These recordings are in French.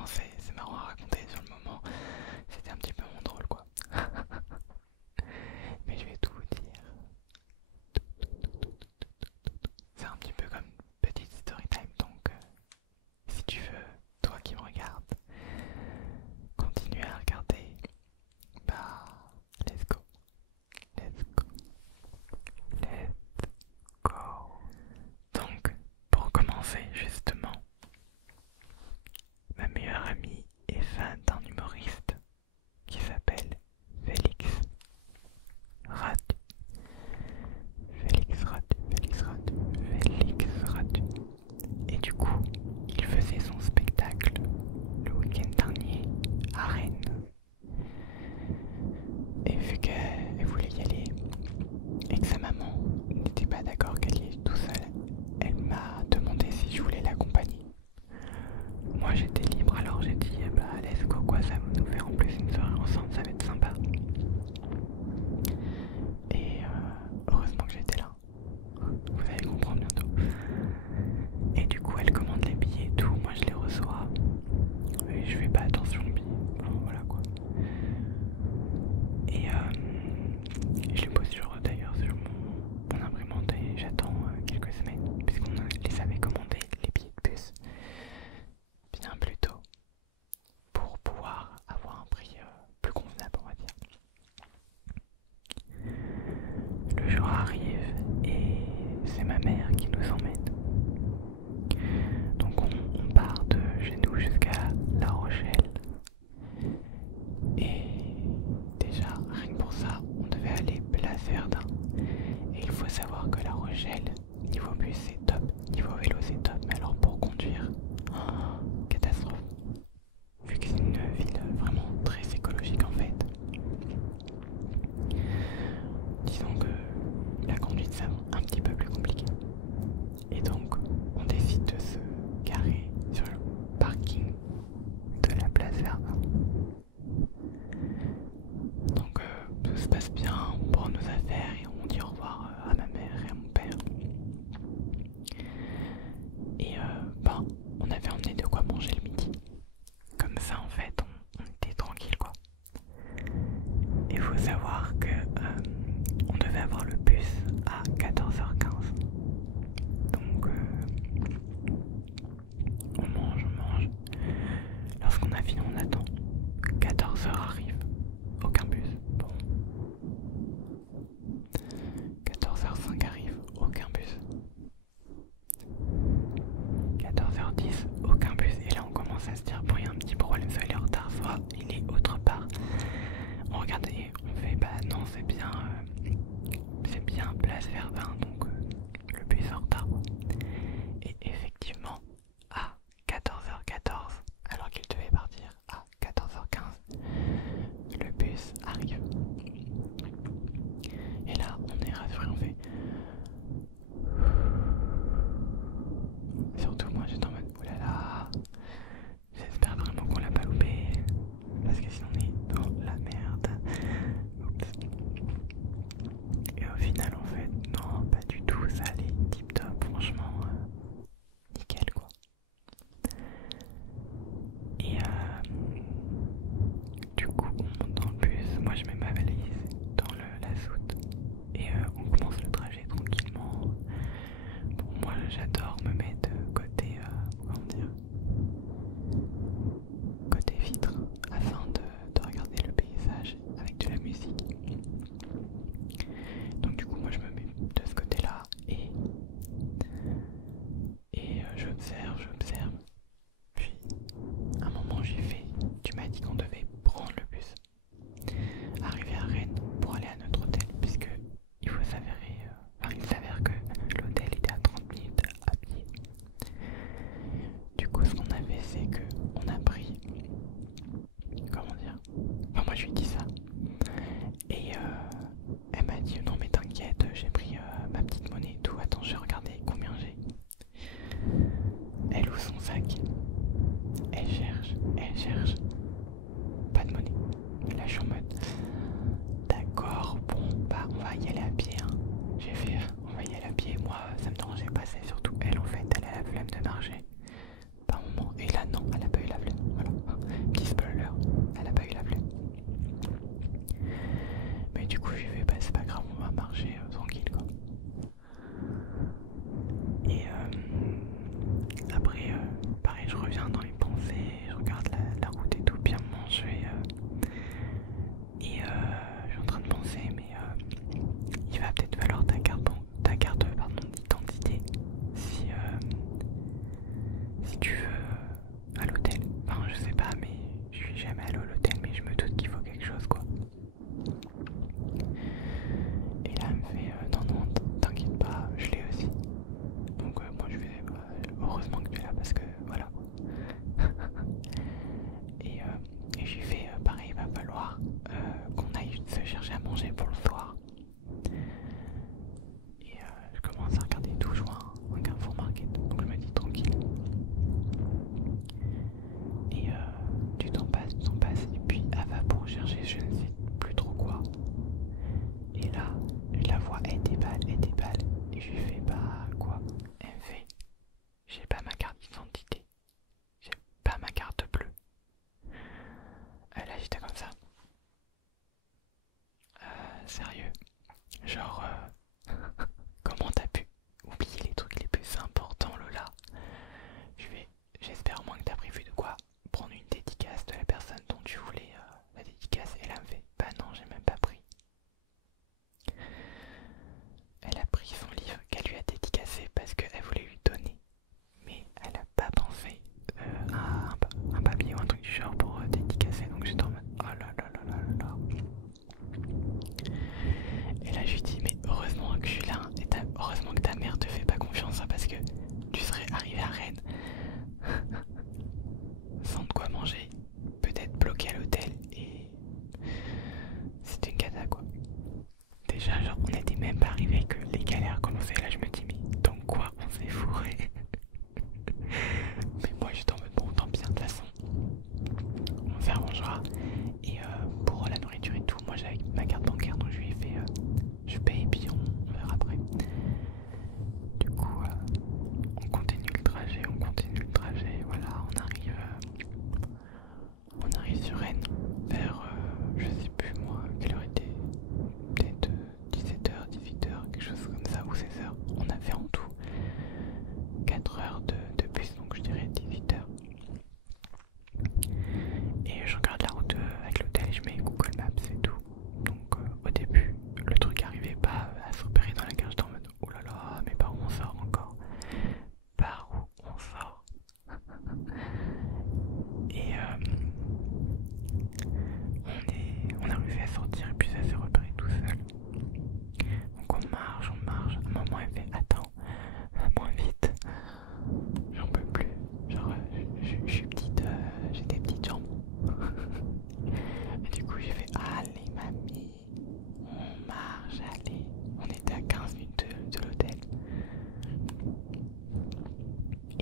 franchement c'est marrant à raconter sur le moment. C'était un petit peu mon drôle quoi. Mais je vais tout vous dire. C'est un petit peu comme une petite story time, donc si tu veux, toi qui me regardes, continue à regarder. Bah, let's go, let's go, let's go. Donc, pour commencer justement, ma meilleure amie est fan d'un humoriste qui s'appelle Félix Ratu. Félix Ratu, Félix Ratu, Félix Ratu. Et du coup, il faisait son spectacle le week-end dernier à Rennes. Et vu qu'elle voulait y aller et que sa maman n'était pas d'accord qu'elle y aille tout seul, elle m'a demandé si je voulais l'accompagner. Moi j'étais libre, alors j'ai dit bah let's go quoi, ça va nous faire en plus une soirée ensemble, ça va être sympa. Et heureusement que j'étais là, vous allez comprendre bientôt. Et du coup elle commande les billets et tout, moi je les reçois. Et je fais pas attention aux billets, enfin, voilà quoi. Et je les pose d'ailleurs sur mon imprimante et j'attends quelques semaines, puisqu'on les avait commandés, les billets de bus, bien plus tôt, pour pouvoir avoir un prix plus convenable, on va dire. Le jour arrive et c'est ma mère qui nous emmène. Donc on part de chez nous jusqu'à La Rochelle. Et déjà, rien que pour ça, on devait aller place Verdun. Et il faut savoir que La Rochelle, niveau bus c'est top, niveau vélo c'est top, mais alors pour conduire, catastrophe. Vu que c'est une ville vraiment très écologique en fait. Disons que la conduite c'est un petit peu plus compliqué. Et donc on décide de se garer sur le parking de la place Verdun. Donc tout se passe bien, on prend nos affaires et on dit au revoir à ma mère et à mon père. Et ben on avait emmené de quoi manger le midi. Comme ça en fait on était tranquille quoi. Il faut savoir que on devait avoir le bus à 14h15. Donc on mange. Lorsqu'on a fini on attend. 14h arrive. Aucun bus. Bon. 14h05 arrive. Aucun bus. 14h10, aucun bus. Et là on commence à se dire bon il y a un petit problème, soit il est en retard, soit il est autre part. On regarde et on fait bah non c'est bien place Verdun, donc le bus est en retard. Et effectivement à 14h14, alors qu'il devait partir à 14h15, le bus arrive. Et là on est rassuré, on fait. Surtout moi j'étais en mode oulala, j'espère vraiment qu'on l'a pas loupé, parce que sinon on est dans la merde. Oups. Et au final en fait non pas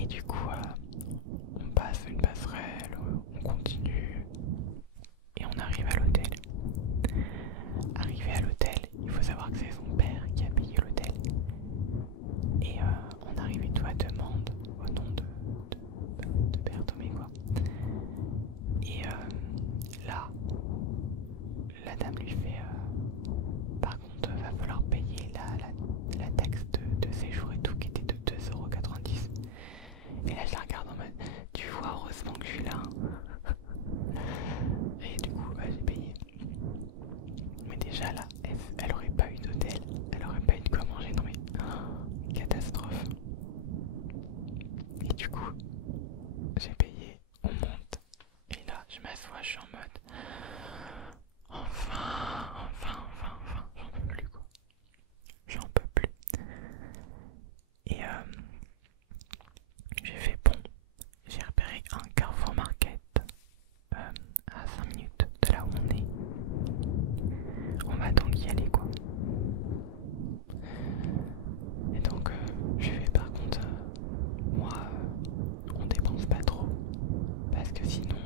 du coup, on passe une passerelle, on continue et on arrive à l'hôtel. Arrivé à l'hôtel, il faut savoir que c'est son père qui a payé l'hôtel. Et on arrive et tout à demande au nom de Père Tomé, quoi. Et là, la dame lui fait par contre, va falloir payer la taxe de séjour et tout qui était de 2,90 €. Et là, je la regarde en mode, tu vois, heureusement que je suis là. Et du coup, j'ai payé. Mais déjà là, elle aurait pas eu d'hôtel, elle aurait pas eu de quoi manger. Non mais, catastrophe. Et du coup, j'ai payé, on monte. Et là, je m'assois, je suis en mode, enfin, j'en peux plus quoi. J'en peux plus. Et j'ai fait bon, j'ai repéré un Carrefour Market à 5 minutes de là où on est. On va donc y aller quoi. Et donc je fais par contre, moi on dépense pas trop. Parce que sinon,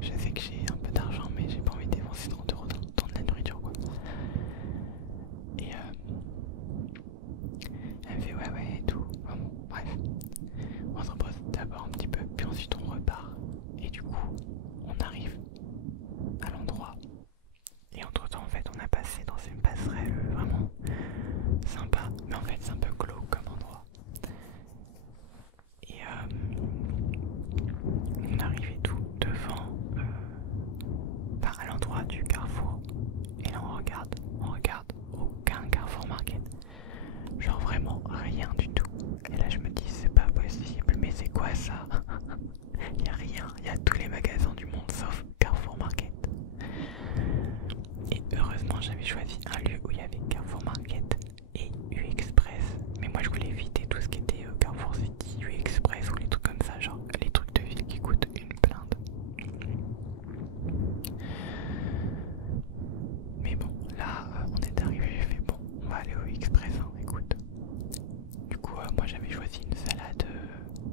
je sais que j'ai un peu d'argent mais j'ai pas envie de dépenser 30 € dans de la nourriture quoi. Et elle me fait ouais et tout. Enfin, bon, bref. On se repose d'abord un petit peu puis ensuite on repart. Et du coup on arrive à l'endroit. Et entre temps en fait on a passé dans une passerelle vraiment sympa. Mais en fait c'est un peu glauque comme endroit. Et on arrive et tout devant, à l'endroit du carrefour. Et là on regarde aucun Carrefour Market. Genre vraiment rien du tout. Et là je me dis c'est pas possible, mais c'est quoi ça? Y a rien, y a tous les magasins du monde sauf Carrefour Market. Et heureusement j'avais choisi un lieu où il y avait Carrefour Market et U-Express. Mais moi je voulais éviter tout ce qui était Carrefour City, U-Express ou les trucs comme ça, genre les trucs de ville qui coûtent une blinde. Mais bon, là on est arrivé, j'ai fait bon, on va aller au Express, hein, écoute. Du coup, moi j'avais choisi une salade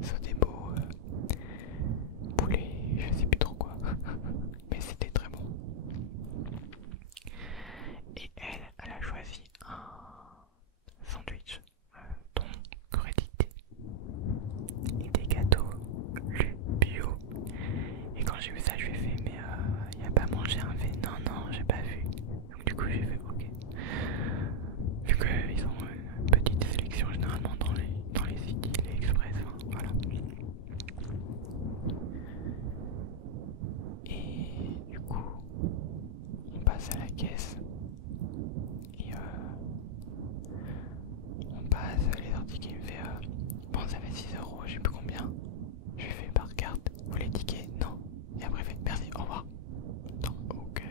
sauté-beau, poulet, je sais plus trop quoi, mais c'était très bon. Et elle a choisi un sandwich thon crudité et des gâteaux Lu bio. Et quand j'ai vu ça, je lui ai fait mais y a pas mangé un fait non j'ai pas vu. Donc du coup j'ai fait ok. Vu qu'ils ont une petite sélection généralement dans les City, les Express, enfin, voilà. Et du coup on passe à la caisse. Et on passe les articles, il me fait bon ça fait 6 €, je sais plus combien. Je lui fais par carte, vous les tickets? Non. Et après il fait merci, au revoir. Non, ok.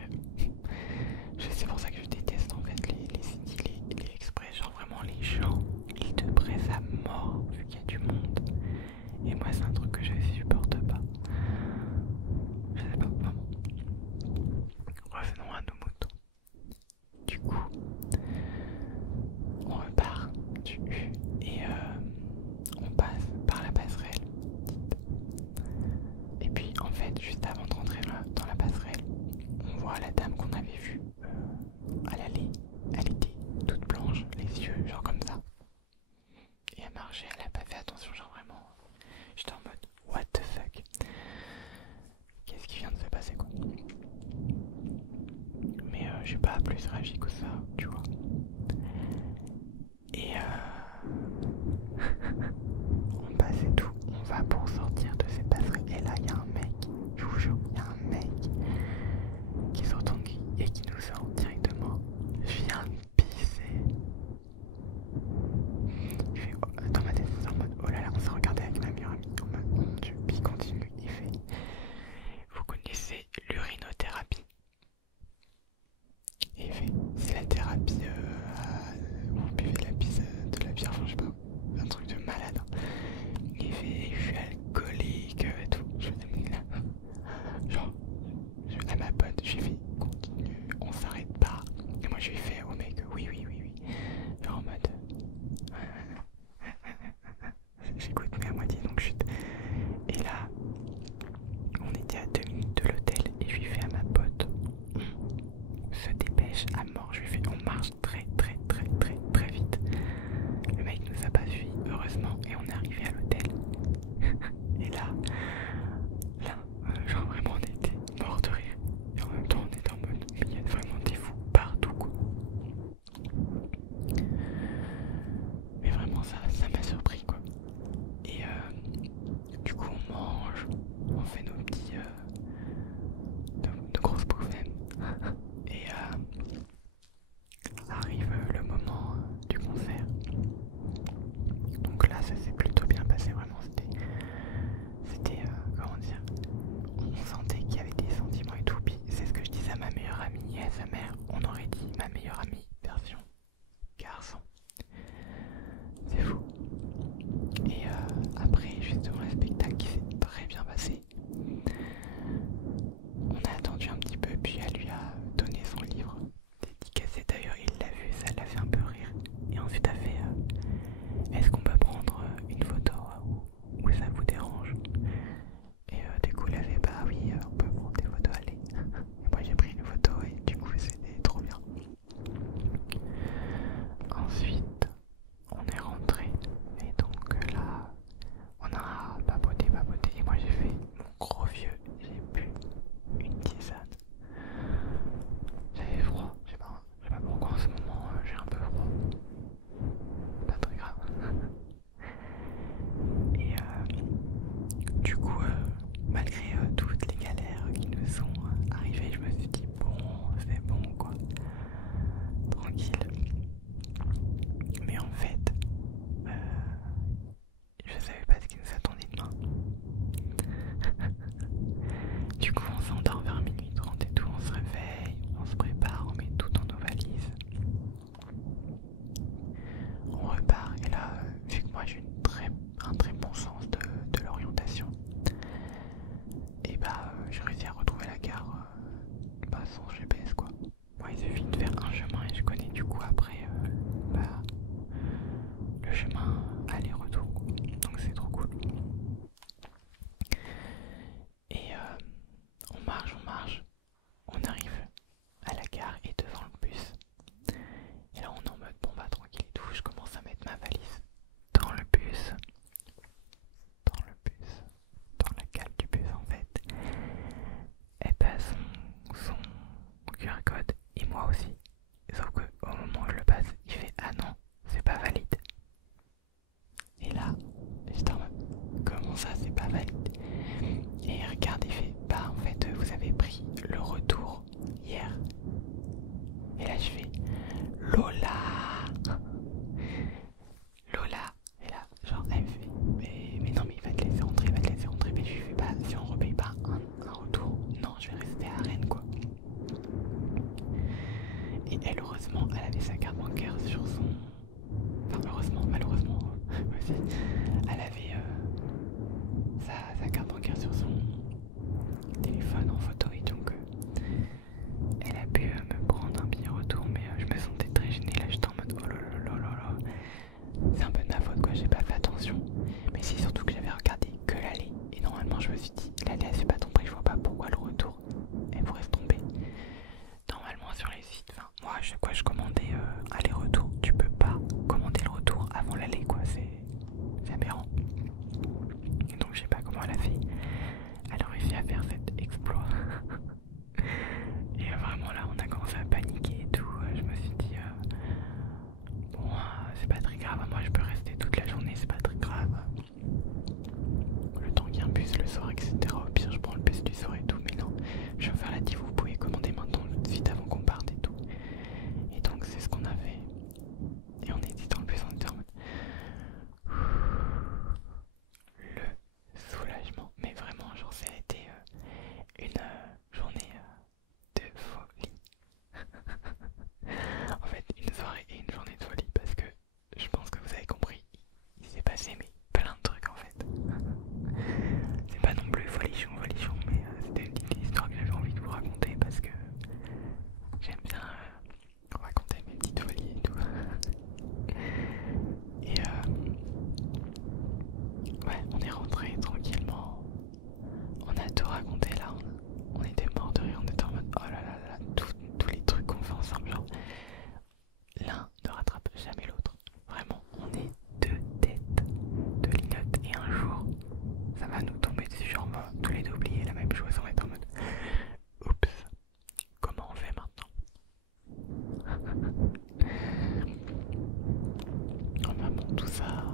C'est pour ça que je déteste en fait les City, les Express, genre vraiment les gens, ils te pressent à mort vu qu'il y a du monde. Et moi c'est un truc que je supporte pas. Je sais pas, vraiment. Revenons à nos moutons. Du coup, on repart du U et on passe par la passerelle. Et puis en fait, juste avant de rentrer dans la passerelle, on voit la dame qu'on avait vue à l'allée. Elle était toute blanche, les yeux genre comme ça. Et elle marchait, elle a pas fait attention, genre vraiment. J'étais en mode what the fuck. Qu'est-ce qui vient de se passer quoi. Mais j'ai pas plus réagi que ça, tu vois. Et on passe et tout, on va pour sortir de ces passerelles. Et là il y a un mec, je vous jure, il y a un mec qui sort en gris et qui nous sort directement. Je viens de pisser. Je fais dans ma tête c'est en mode oh là là, on s'est regardé avec ma meilleure amie en mode mon dieu, puis il continue, il fait vous connaissez l'urinothérapie? Et il fait c'est la thérapie tout ça